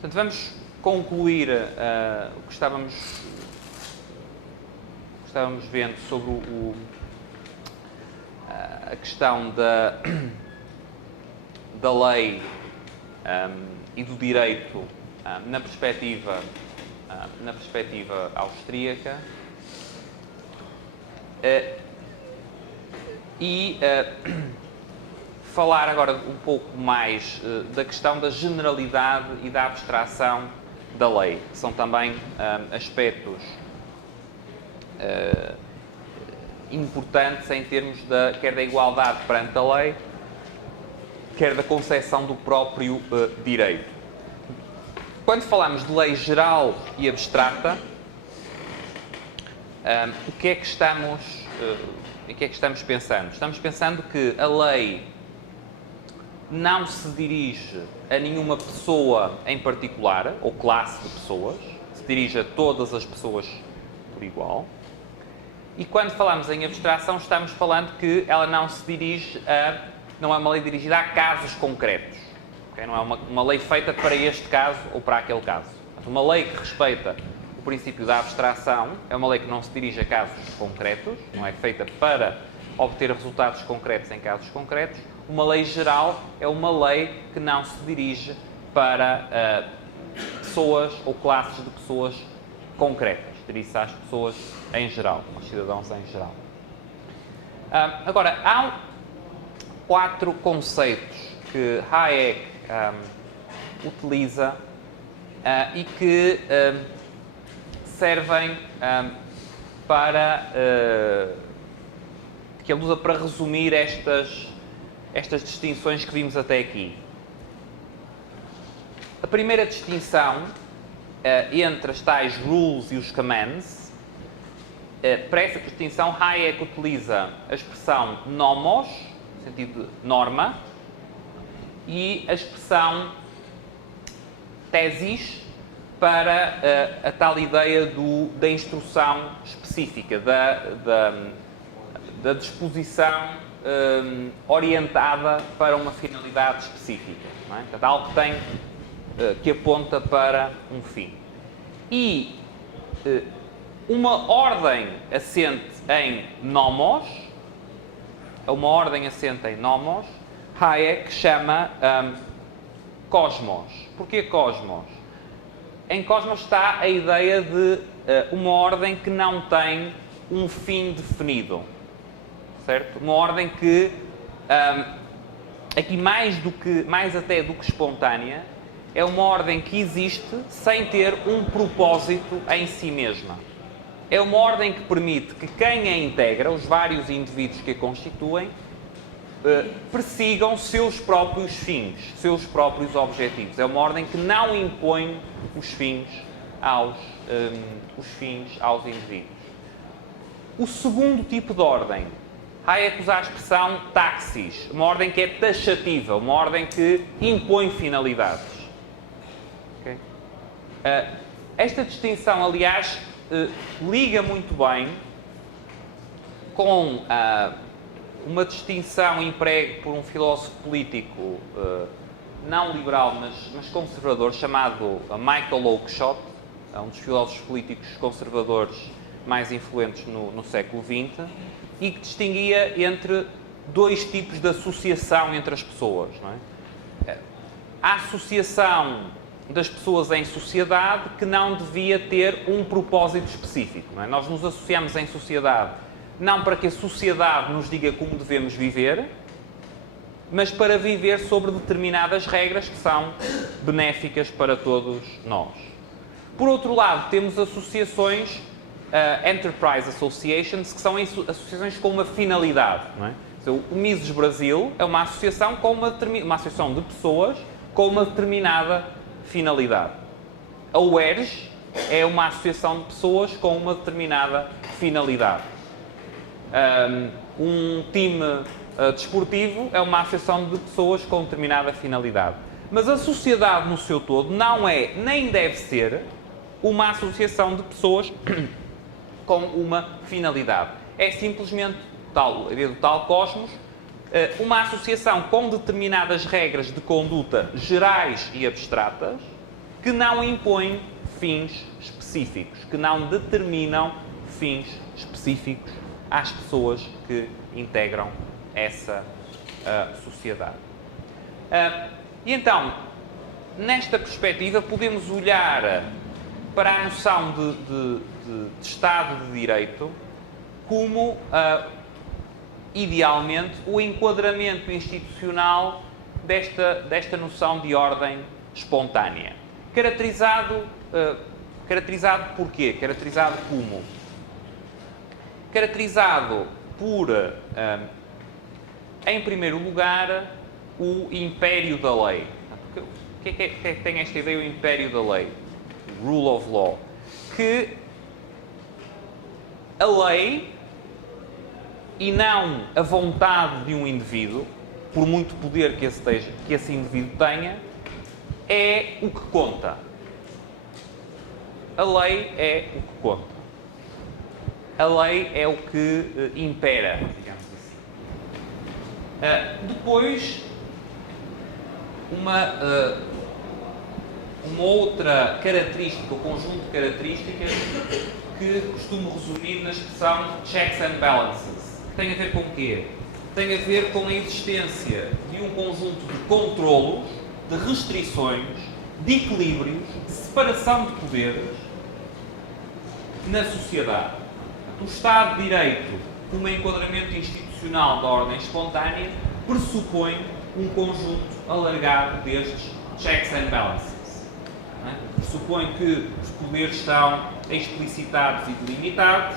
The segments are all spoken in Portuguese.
Portanto, vamos concluir o que estávamos vendo sobre a questão da lei e do direito na perspectiva austríaca e falar agora um pouco mais da questão da generalidade e da abstração da lei, que são também aspectos importantes em termos quer da igualdade perante a lei, quer da concepção do próprio direito. Quando falamos de lei geral e abstrata, o que é que estamos pensando? Estamos pensando que a lei não se dirige a nenhuma pessoa em particular, ou classe de pessoas, se dirige a todas as pessoas por igual. E quando falamos em abstração, estamos falando que ela não se dirige não é uma lei dirigida a casos concretos. Okay? Não é uma lei feita para este caso ou para aquele caso. Uma lei que respeita o princípio da abstração é uma lei que não se dirige a casos concretos, não é feita para obter resultados concretos em casos concretos. Uma lei geral é uma lei que não se dirige para pessoas ou classes de pessoas concretas. Dirige-se às pessoas em geral, aos cidadãos em geral. Agora, há 4 conceitos que Hayek utiliza e que servem que ele usa para resumir estas distinções que vimos até aqui. A primeira distinção entre as tais rules e os commands, para essa distinção Hayek utiliza a expressão nomos, no sentido de norma, e a expressão tesis para a tal ideia da instrução específica, da disposição orientada para uma finalidade específica. Não é? Portanto, algo que aponta para um fim. E uma ordem assente em nomos, Hayek chama cosmos. Porquê cosmos? Em cosmos está a ideia de uma ordem que não tem um fim definido. Certo? Uma ordem que, aqui mais até do que espontânea, é uma ordem que existe sem ter um propósito em si mesma. É uma ordem que permite que quem a integra, os vários indivíduos que a constituem, persigam seus próprios fins, seus próprios objetivos. É uma ordem que não impõe os fins aos indivíduos. O segundo tipo de ordem, Hayek usa a expressão taxis, uma ordem que é taxativa, uma ordem que impõe finalidades. Okay? Esta distinção, aliás, liga muito bem com uma distinção empregue por um filósofo político não liberal, mas conservador, chamado Michael Oakeshott, um dos filósofos políticos conservadores mais influentes no século XX, e que distinguia entre 2 tipos de associação entre as pessoas. Não é? A associação das pessoas em sociedade que não devia ter um propósito específico. Não é? Nós nos associamos em sociedade não para que a sociedade nos diga como devemos viver, mas para viver sobre determinadas regras que são benéficas para todos nós. Por outro lado, temos associações, Enterprise Associations, que são associações com uma finalidade. Não é? Então, o Mises Brasil é uma associação, uma associação de pessoas com uma determinada finalidade. A UERJ é uma associação de pessoas com uma determinada finalidade. Um time desportivo é uma associação de pessoas com determinada finalidade. Mas a sociedade no seu todo não é, nem deve ser, uma associação de pessoas com uma finalidade. É simplesmente, a ideia do tal cosmos, uma associação com determinadas regras de conduta gerais e abstratas, que não impõem fins específicos, que não determinam fins específicos às pessoas que integram essa sociedade. E então, nesta perspectiva, podemos olhar para a noção de Estado de Direito como, idealmente, o enquadramento institucional desta noção de ordem espontânea. Caracterizado por quê? Caracterizado como? Caracterizado por, em primeiro lugar, o império da lei. O que é que tem esta ideia, o império da lei? Rule of law. Que a lei, e não a vontade de um indivíduo, por muito poder que esse indivíduo tenha, é o que conta. A lei é o que conta. A lei é o que impera, digamos assim. Depois, uma outra característica, o conjunto de características que costumo resumir na expressão checks and balances. Tem a ver com o quê? Tem a ver com a existência de um conjunto de controlos, de restrições, de equilíbrios, de separação de poderes na sociedade. O Estado de Direito, como enquadramento institucional da ordem espontânea, pressupõe um conjunto alargado destes checks and balances. Pressupõe que os poderes estão explicitados e delimitados,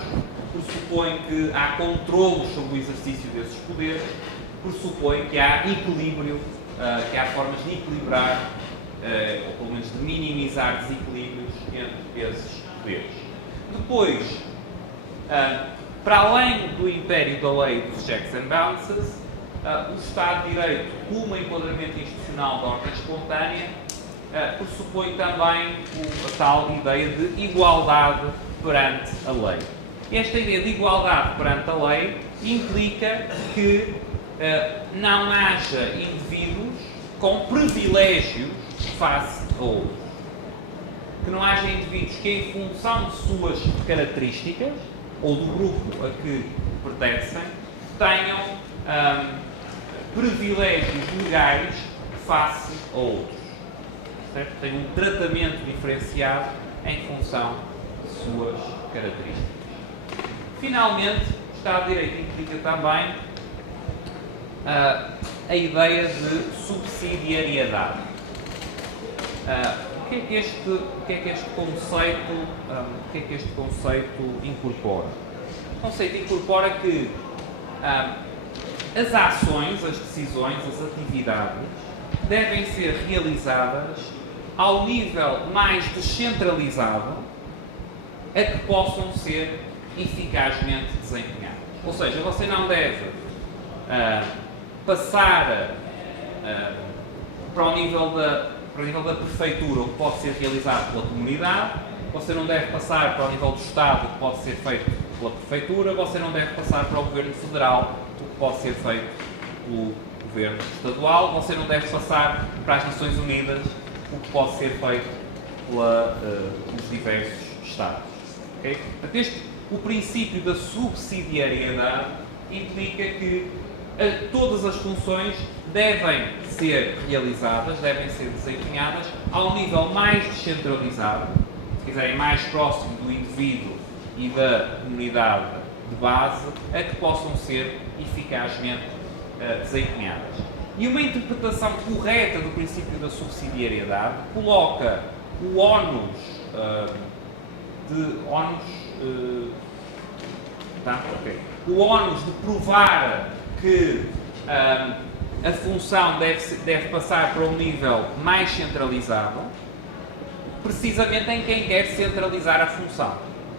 pressupõe que há controlos sobre o exercício desses poderes, pressupõe que há equilíbrio, que há formas de equilibrar, ou pelo menos de minimizar desequilíbrios entre esses poderes. Depois, para além do império da lei dos checks and balances, o Estado de Direito, como enquadramento institucional da ordem espontânea, pressupõe também a tal ideia de igualdade perante a lei. E esta ideia de igualdade perante a lei implica que não haja indivíduos com privilégios face a outros. Que não haja indivíduos que, em função de suas características, ou do grupo a que pertencem, tenham privilégios legais face a outros. Certo? Tem um tratamento diferenciado em função de suas características. Finalmente, o Estado de Direito implica também a ideia de subsidiariedade. O que é que este conceito incorpora? O conceito incorpora que as ações, as decisões, as atividades devem ser realizadas ao nível mais descentralizado a que possam ser eficazmente desempenhadas. Ou seja, você não deve passar para o nível da prefeitura o que pode ser realizado pela comunidade, você não deve passar para o nível do Estado o que pode ser feito pela prefeitura, você não deve passar para o Governo Federal o que pode ser feito pelo Governo Estadual, você não deve passar para as Nações Unidas o que pode ser feito pelos diversos Estados. Okay? O princípio da subsidiariedade implica que todas as funções devem ser realizadas, devem ser desempenhadas ao nível mais descentralizado, se quiserem, mais próximo do indivíduo e da comunidade de base, a que possam ser eficazmente desempenhadas. E uma interpretação correta do princípio da subsidiariedade coloca o ónus de provar que a função deve passar para um nível mais centralizado, precisamente em quem quer centralizar a função.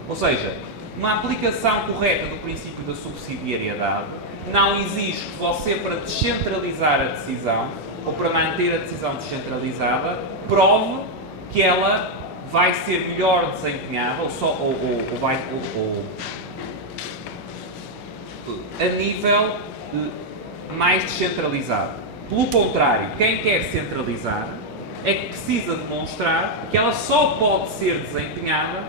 Ou seja, uma aplicação correta do princípio da subsidiariedade não exige que você, para descentralizar a decisão, ou para manter a decisão descentralizada, prove que ela vai ser melhor desempenhada, a nível mais descentralizado. Pelo contrário, quem quer centralizar é que precisa demonstrar que ela só pode ser desempenhada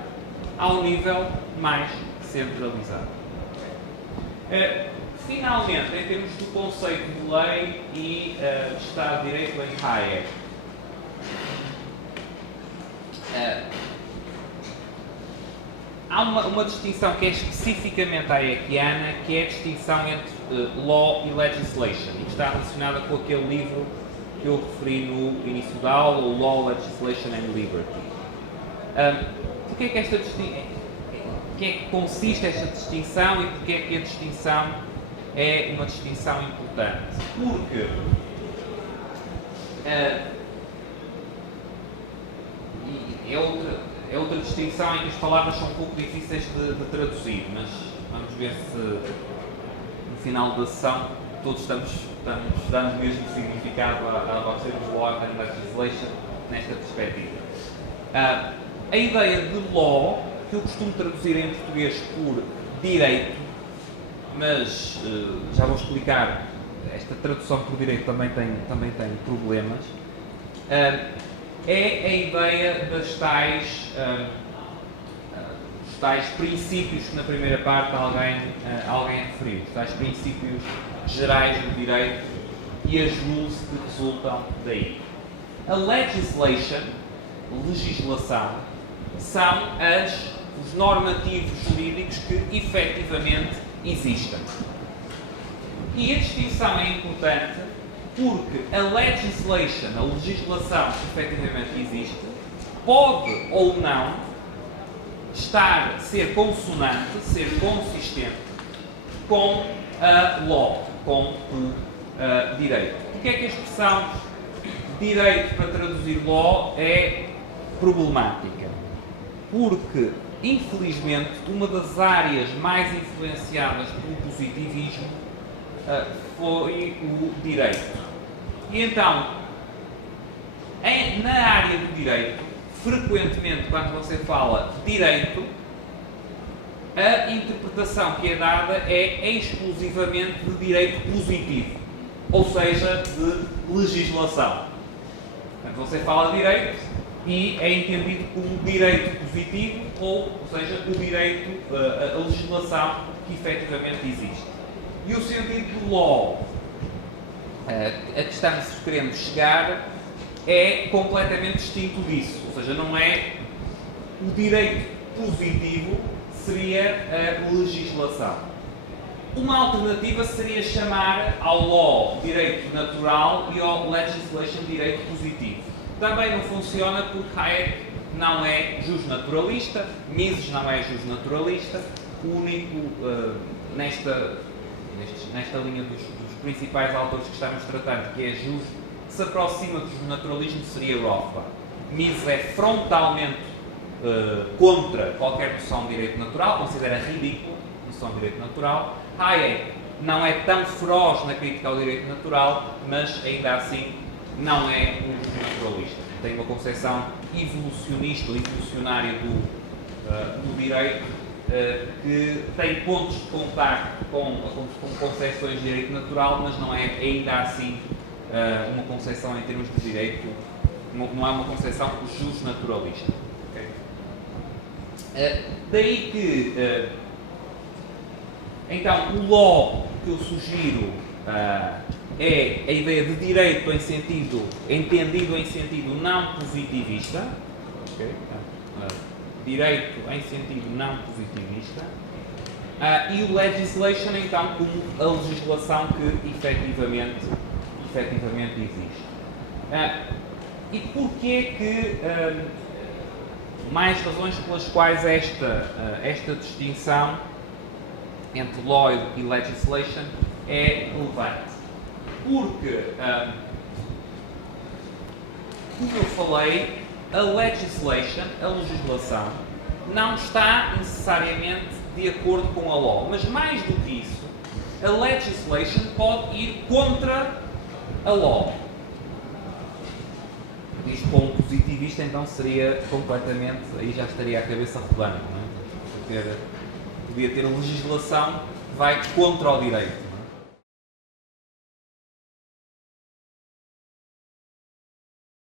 ao nível mais centralizado. Finalmente, em termos do conceito de lei e Estado de Direito em Hayek, há uma distinção que é especificamente hayekiana, que é a distinção entre law e legislation, e que está relacionada com aquele livro que eu referi no início da aula, o Law, Legislation and Liberty. Porquê é que esta distinção, que é que consiste esta distinção e porquê é que a distinção é uma distinção importante? Porque é outra distinção em que as palavras são um pouco difíceis de traduzir, mas vamos ver se no final da sessão todos estamos dando o mesmo significado ao termos law and legislation nesta perspectiva. A ideia de law, que eu costumo traduzir em português por direito, mas já vou explicar, esta tradução por direito também tem problemas, é a ideia dos tais princípios que na primeira parte alguém referiu, os tais princípios gerais do direito e as rules que resultam daí. A legislation, legislação, são os normativos jurídicos que efetivamente existem. E a distinção é importante porque a legislation, a legislação que efetivamente existe, pode ou não ser consonante, ser consistente com a law, com o direito. Porque é que a expressão direito para traduzir law é problemática? Porque, infelizmente, uma das áreas mais influenciadas pelo positivismo foi o direito. E então, na área do direito, frequentemente, quando você fala direito, a interpretação que é dada é exclusivamente de direito positivo, ou seja, de legislação. Portanto, você fala direito e é entendido como direito positivo, ou seja, o direito, a legislação que efetivamente existe. E o sentido do law a que estamos querendo chegar é completamente distinto disso, ou seja, não é o direito positivo, seria a legislação. Uma alternativa seria chamar ao law direito natural e ao legislation direito positivo. Também não funciona porque Hayek não é justnaturalista, Mises não é justnaturalista, o único nesta linha dos principais autores que estamos tratando, que é justo, que se aproxima do naturalismo, seria Rothbard. Mises é frontalmente contra qualquer noção de direito natural, considera ridículo a noção de direito natural. Hayek não é tão feroz na crítica ao direito natural, mas ainda assim não é um naturalista. Tem uma concepção evolucionista ou evolucionária do direito, que tem pontos de contacto com concepções de direito natural, mas não é ainda assim uma concepção em termos de direito, não é uma concepção justnaturalista. Okay? Daí que, então, o law que eu sugiro é a ideia de direito entendido em sentido não positivista. Okay? Direito em sentido não positivista, e o legislation, então, como a legislação que efetivamente existe. E porquê que, mais razões pelas quais esta distinção entre law e legislation é relevante? Porque, como eu falei, a legislation, a legislação, não está necessariamente de acordo com a law. Mas mais do que isso, a legislation pode ir contra a law. Isto com um positivista, então, seria completamente, aí já estaria a cabeça rodando, não é? Podia ter uma legislação que vai contra o direito.